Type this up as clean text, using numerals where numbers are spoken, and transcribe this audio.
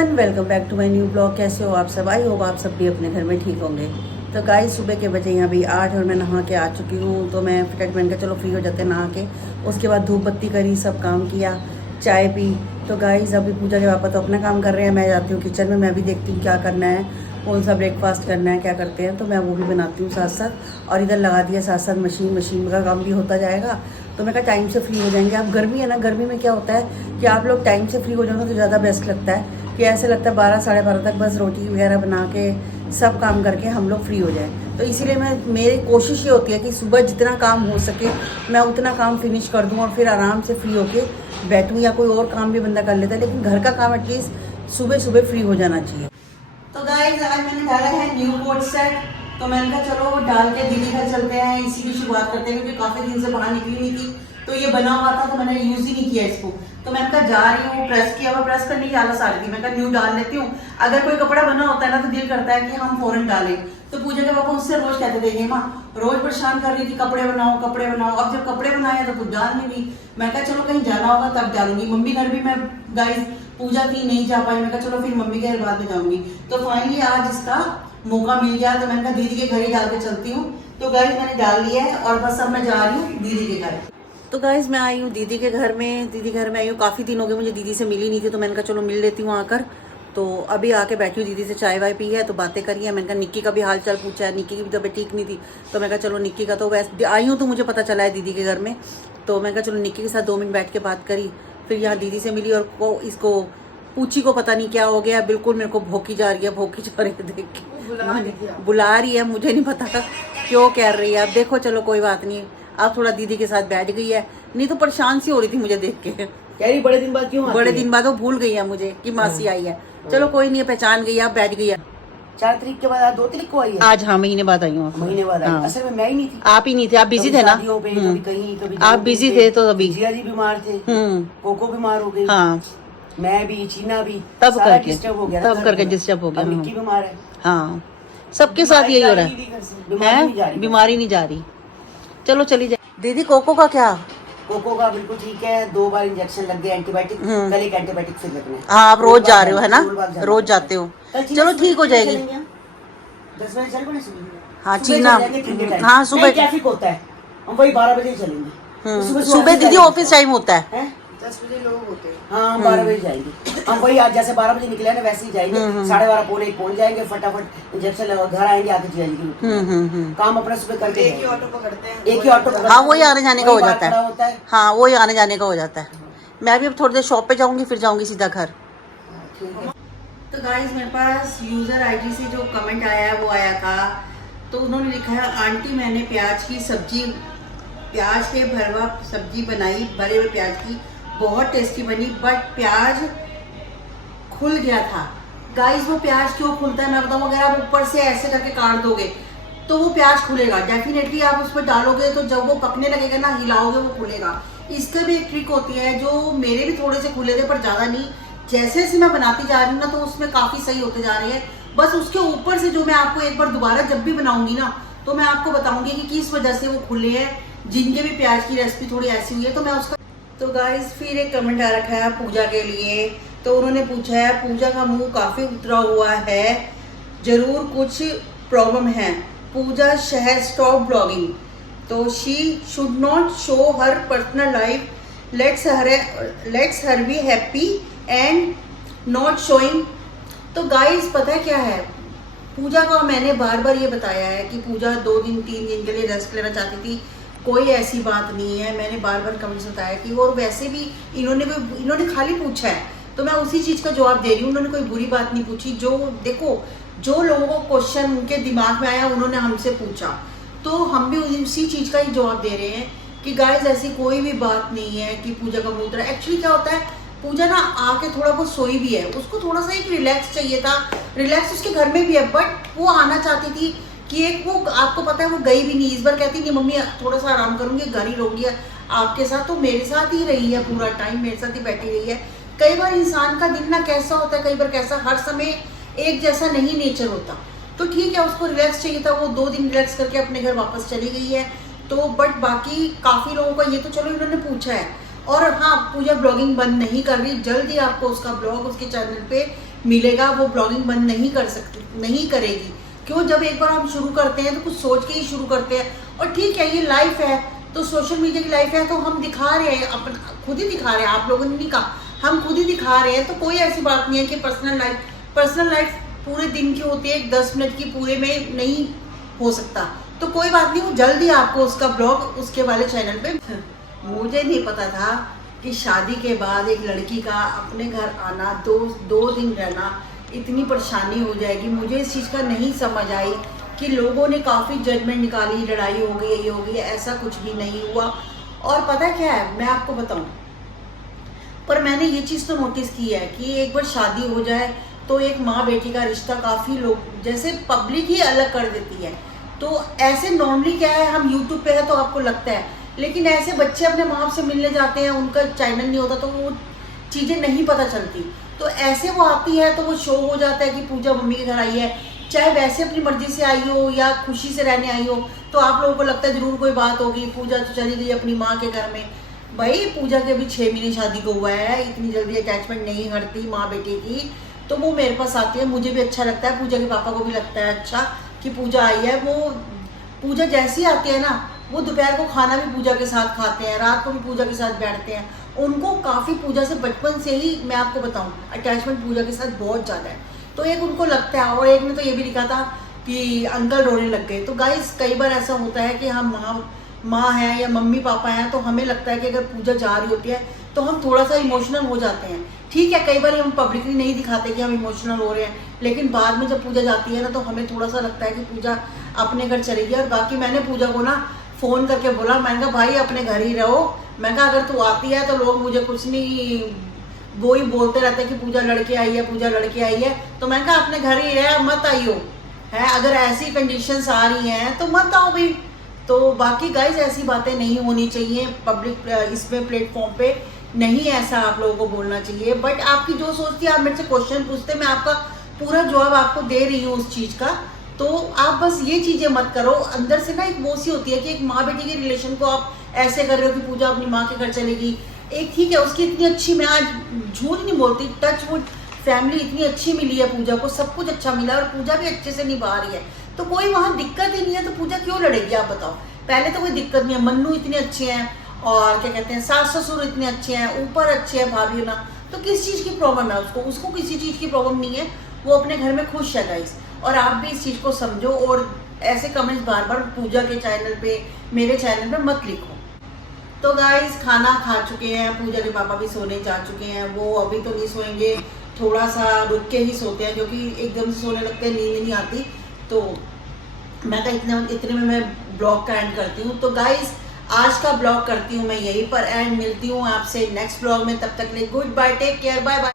Everyone, welcome back to my new blog. कैसे हो आप सब? आई होप आप सब भी अपने घर में ठीक होंगे। तो गाइस, सुबह के बजे यहाँ भी 8 और मैं नहा के आ चुकी हूँ। तो मैं फटाफट बन के चलो फ्री हो जाते हैं नहा के। उसके बाद धूप बत्ती करी, सब काम किया, चाय पी। तो गाइस, अभी पूजा के पापा तो अपना काम कर रहे हैं, मैं जाती हूँ किचन में। मैं भी देखती हूँ क्या करना है, कौन सा ब्रेकफास्ट करना है, क्या करते हैं। तो मैं वो भी बनाती हूँ साथ साथ। और इधर लगा दिया साथ साथ मशीन का काम भी होता जाएगा। तो मैं कहा टाइम से फ्री हो जाएंगे। अब गर्मी है ना, गर्मी में क्या होता है कि आप लोग टाइम से फ्री हो जाओ तो ज़्यादा बेस्ट लगता है। कि ऐसे लगता है 12 साढ़े 12 तक बस रोटी वगैरह बना के सब काम करके हम लोग फ्री हो जाए। तो इसीलिए मेरी कोशिश ये होती है कि सुबह जितना काम हो सके मैं उतना काम फिनिश कर दूँ और फिर आराम से फ्री होके बैठूँ। या कोई और काम भी बंदा कर लेता है, लेकिन घर का काम एटलीस्ट सुबह सुबह फ्री हो जाना चाहिए। तो गाइस, आज मैंने डाला है न्यू कोट सेट। तो मैंने कहा चलो डाल के दीदी घर चलते हैं, इसी की शुरुआत करते हैं, क्योंकि काफ़ी दिन से बाहर निकली नहीं थी। तो ये बना हुआ था तो मैंने यूज़ ही नहीं किया इसको। तो मैंने कहा जा रही हूँ, प्रेस किया हुआ, प्रेस करने की आलस आ रही थी। मैं कहा न्यू डाल लेती हूँ। अगर कोई कपड़ा बना होता है ना तो दिल करता है कि हम फौरन डालें। तो पूजा के पापा उससे रोज कहते थे, माँ रोज परेशान कर रही थी कपड़े बनाओ कपड़े बनाओ। अब जब कपड़े बनाए तो कुछ डाल नहीं रही। मैं कहा चलो कहीं जाना होगा तब डालूंगी। मम्मी घर भी मैं गाइस पूजा की नहीं जा पाई। मैं कहा चलो फिर मम्मी के घर बाद में जाऊंगी। तो फाइनली आज इसका मौका मिल गया। तो मैंने कहा दीदी के घर ही डाल के चलती हूँ। तो गाइस मैंने डाल लिया है और बस अब मैं जा रही हूँ दीदी के घर। तो गाइस मैं आई हूँ दीदी के घर में। दीदी घर में आई हूँ, काफ़ी दिन हो गए मुझे दीदी से मिली नहीं थी। तो मैंने कहा चलो मिल लेती हूँ आकर। तो अभी आके बैठी हूँ, दीदी से चाय वाय पी है, तो बातें करी है। मैंने कहा निक्की का भी हाल चाल पूछा है, निक्की की भी तबीयत ठीक नहीं थी। तो मैं कहा चलो निक्की का, तो वैसे आई हूँ तो मुझे पता चला है दीदी के घर में। तो मैं कहा चलो निक्की के साथ 2 मिनट बैठ के बात करी। फिर यहाँ दीदी से मिली और इसको पूछी को पता नहीं क्या हो गया, बिल्कुल मेरे को भौंकी जा रही है, भौंकी जा रही है देख के। बुला रही है, मुझे नहीं पता क्यों कह रही है। अब देखो चलो कोई बात नहीं, अब थोड़ा दीदी के साथ बैठ गई है। नहीं तो परेशान सी हो रही थी मुझे देख के। कह रही बड़े दिन बाद क्यों? बड़े दिन बाद वो भूल गई है मुझे कि मासी आई है। चलो कोई नहीं, पहचान गई, आप बैठ गई है। 4 तारीख के बाद आज 2 तारीख को आई है। आज हाँ, महीने बाद आई हूँ। महीने बाद आई। असल में मैं ही नहीं थी। आप ही नहीं थे, आप बिजी थे ना। कभी आप बिजी थे तो अभी जिया जी बीमार थे, कोको बीमार हो गई, हाँ मैं भी, चीना भी, तब सारा करके डिस्टर्ब हो गया, तब करके डिस्टर्ब हो गया। निक्की बीमार है। हाँ, सबके साथ यही हो रहा है, बीमारी नहीं जा रही। चलो चली जाए। दीदी कोको का क्या? कोको का बिल्कुल ठीक है। 2 बार इंजेक्शन लग गया एंटीबायोटिक, कल एक एंटीबायोटिक फिर लगना है। हाँ, आप रोज जा रहे हो है ना, रोज जाते हो। चलो ठीक हो जाएगी। 10 बजे चल पड़े सुबह। हाँ चीना, हाँ सुबह ट्रैफिक होता है, हम वही 12 बजे चलेंगे। सुबह दीदी ऑफिस टाइम होता है 10 बजे लोग होते हैं। हाँ, हम 12 बजे जाएंगे। हम वही आज जैसे 12 बजे निकले ना वैसे ही जाएंगे। 12:30 पौने 1 पहुंच जाएंगे, फटाफट इंजेक्शन लगा घर आएंगे, आके जाएंगे काम अपना सुबह करके। एक ही ऑटो पकड़ते हैं, एक ही ऑटो। हाँ, वही आने जाने का हो जाता है। हाँ, वही आने जाने का हो जाता है। मैं भी अब थोड़ी देर शॉप पे जाऊंगी, फिर जाऊंगी सीधा घर। तो गाइस, मेरे पास यूजर आईडी से जो कमेंट आया है वो आया था। तो उन्होंने लिखा है, आंटी मैंने प्याज के भरवा सब्जी बनाई, भरे हुए प्याज की, बहुत टेस्टी बनी, बट प्याज खुल गया था। गाइस, वो प्याज क्यों खुलता है मैं बताऊँ। अगर आप ऊपर से ऐसे करके काट दोगे तो वो प्याज खुलेगा डेफिनेटली। आप उसमें डालोगे तो जब वो पकने लगेगा ना, हिलाओगे वो खुलेगा। इसका भी एक ट्रिक होती है, जो मेरे भी थोड़े से खुले थे पर ज़्यादा नहीं। जैसे जैसे मैं बनाती जा रही हूँ ना तो उसमें काफ़ी सही होते जा रहे हैं। बस उसके ऊपर से जो मैं आपको एक बार दोबारा जब भी बनाऊंगी ना तो मैं आपको बताऊंगी कि किस वजह से वो खुले हैं। जिनके भी प्याज की रेसिपी थोड़ी ऐसी हुई है तो मैं उसका। तो गाइस, फिर एक कमेंट आ रखा है पूजा के लिए। तो उन्होंने पूछा है, पूजा का मुंह काफ़ी उतरा हुआ है, जरूर कुछ प्रॉब्लम है। पूजा शहर स्टॉप ब्लॉगिंग, तो she should not show her personal life, let's her be happy and not showing. तो गाइस, पता है क्या है, पूजा का मैंने बार बार ये बताया है कि पूजा 2 दिन 3 दिन के लिए रेस्ट लेना चाहती थी। कोई ऐसी बात नहीं है, मैंने बार बार कमेंट्स बताया कि। और वैसे भी इन्होंने खाली पूछा है तो मैं उसी चीज़ का जवाब दे रही हूँ। उन्होंने कोई बुरी बात नहीं पूछी। जो देखो, जो लोगों को क्वेश्चन उनके दिमाग में आया उन्होंने हमसे पूछा, तो हम भी उसी चीज़ का ही जवाब दे रहे हैं कि गाइस ऐसी कोई भी बात नहीं है कि पूजा का मुंह उतरा। एक्चुअली क्या होता है, पूजा ना आके थोड़ा बहुत सोई भी है, उसको थोड़ा सा एक रिलैक्स चाहिए था। रिलैक्स उसके घर में भी है, बट वो आना चाहती थी कि एक वो, आपको पता है वो गई भी नहीं। इस बार कहती नहीं मम्मी थोड़ा सा आराम करूंगी, घर ही रहूंगी आपके साथ। तो मेरे साथ ही रही है, पूरा टाइम मेरे साथ ही बैठी रही है। कई बार इंसान का दिन ना कैसा होता है, कई बार कैसा, हर समय एक जैसा नहीं नेचर होता। तो ठीक है, उसको रिलैक्स चाहिए था, वो 2 दिन रिलैक्स करके अपने घर वापस चली गई है। तो बट बाकी काफ़ी लोगों का ये तो चलो इन्होंने पूछा है। और हाँ, पूजा ब्लॉगिंग बंद नहीं कर रही, जल्दी आपको उसका ब्लॉग उसके चैनल पे मिलेगा वो ब्लॉगिंग बंद नहीं कर सकती, नहीं करेगी। क्यों, जब एक बार हम शुरू करते हैं तो कुछ सोच के ही शुरू करते हैं। और ठीक है, ये लाइफ है तो सोशल मीडिया की लाइफ है तो हम दिखा रहे हैं, अपन खुद ही दिखा रहे हैं, आप लोगों ने नहीं कहा, हम खुद ही दिखा रहे हैं। तो कोई ऐसी बात नहीं है कि पर्सनल लाइफ पूरे दिन की होती है, 10 मिनट की पूरे में नहीं हो सकता। तो कोई बात नहीं, वो जल्दी आपको उसका ब्लॉग उसके वाले चैनल पे। मुझे नहीं पता था कि शादी के बाद एक लड़की का अपने घर आना, दो दिन रहना, इतनी परेशानी हो जाएगी। मुझे इस चीज़ का नहीं समझ आई कि लोगों ने काफ़ी जजमेंट निकाली, लड़ाई हो गई, ये हो गई, ऐसा कुछ भी नहीं हुआ। और पता क्या है, मैं आपको बताऊं, पर मैंने ये चीज़ तो नोटिस की है कि एक बार शादी हो जाए तो एक माँ बेटी का रिश्ता काफ़ी लोग जैसे पब्लिक ही अलग कर देती है। तो ऐसे नॉर्मली क्या है, हम यूट्यूब पे है तो आपको लगता है, लेकिन ऐसे बच्चे अपने माँ बाप से मिलने जाते हैं, उनका चैनल नहीं होता तो वो चीज़ें नहीं पता चलती। तो ऐसे वो आती है तो वो शो हो जाता है कि पूजा मम्मी के घर आई है, चाहे वैसे अपनी मर्जी से आई हो या खुशी से रहने आई हो, तो आप लोगों को लगता है जरूर कोई बात होगी, पूजा तो चली गई अपनी माँ के घर में। भाई पूजा के अभी 6 महीने शादी को हुआ है, इतनी जल्दी अटैचमेंट नहीं हटती माँ बेटे की। तो वो मेरे पास आती है, मुझे भी अच्छा लगता है, पूजा के पापा को भी लगता है अच्छा कि पूजा आई है। वो पूजा जैसी आती है ना, वो दोपहर को खाना भी पूजा के साथ खाते हैं, रात को भी पूजा के साथ बैठते हैं। उनको काफ़ी पूजा से बचपन से ही, मैं आपको बताऊं, अटैचमेंट पूजा के साथ बहुत ज़्यादा है। तो एक उनको लगता है, और एक ने तो ये भी लिखा था कि अंकल रोने लग गए। तो गाइस कई बार ऐसा होता है कि हम माँ हैं या मम्मी पापा हैं तो हमें लगता है कि अगर पूजा जा रही होती है तो हम थोड़ा सा इमोशनल हो जाते हैं। ठीक है, कई बार हम पब्लिकली नहीं दिखाते कि हम इमोशनल हो रहे हैं, लेकिन बाद में जब पूजा जाती है ना तो हमें थोड़ा सा लगता है कि पूजा अपने घर चली गई। और बाकी मैंने पूजा को ना फ़ोन करके बोला, मैंने कहा भाई अपने घर ही रहो, मैं कहा अगर तू आती है तो लोग मुझे कुछ नहीं, वो ही बोलते रहते कि पूजा लड़के आई है, पूजा लड़के आई है, तो मैंने कहा अपने घर ही रहे, मत आइयो है, अगर ऐसी कंडीशंस आ रही हैं तो मत आओ भाई। तो बाकी गाइस ऐसी बातें नहीं होनी चाहिए पब्लिक इसमें प्लेटफॉर्म पे, नहीं ऐसा आप लोगों को बोलना चाहिए। बट आपकी जो सोचती है, आप मेरे से क्वेश्चन पूछते, मैं आपका पूरा जवाब आपको दे रही हूँ उस चीज़ का। तो आप बस ये चीज़ें मत करो। अंदर से ना एक वो सी होती है कि एक माँ बेटी के रिलेशन को आप ऐसे कर रहे हो कि पूजा अपनी माँ के घर चलेगी। एक ठीक है, उसकी इतनी अच्छी, मैं आज झूठ नहीं बोलती, टच वुड फैमिली इतनी अच्छी मिली है पूजा को, सब कुछ अच्छा मिला और पूजा भी अच्छे से निभा रही है, तो कोई वहाँ दिक्कत ही नहीं है। तो पूजा क्यों लड़ेगी आप बताओ? पहले तो कोई दिक्कत नहीं है, मन्नू इतने अच्छे हैं और क्या कहते हैं सास ससुर इतने अच्छे हैं, ऊपर अच्छे हैं भाभी ना, तो किस चीज़ की प्रॉब्लम है उसको किसी चीज़ की प्रॉब्लम नहीं है, वो अपने घर में खुश है गाइस। और आप भी इस चीज़ को समझो और ऐसे कमेंट्स बार बार पूजा के चैनल पे, मेरे चैनल पे मत लिखो। तो गाइस खाना खा चुके हैं, पूजा के पापा भी सोने जा चुके हैं, वो अभी तो नहीं सोएंगे, थोड़ा सा रुक के ही सोते हैं क्योंकि एकदम से सोने लगते हैं, नींद नहीं आती। तो मैं कहा इतने में मैं ब्लॉग का एंड करती हूँ। तो गाइस आज का ब्लॉग करती हूँ मैं यहीं पर एंड, मिलती हूँ आपसे नेक्स्ट ब्लॉग में, तब तक के लिए goodbye, take care, bye bye.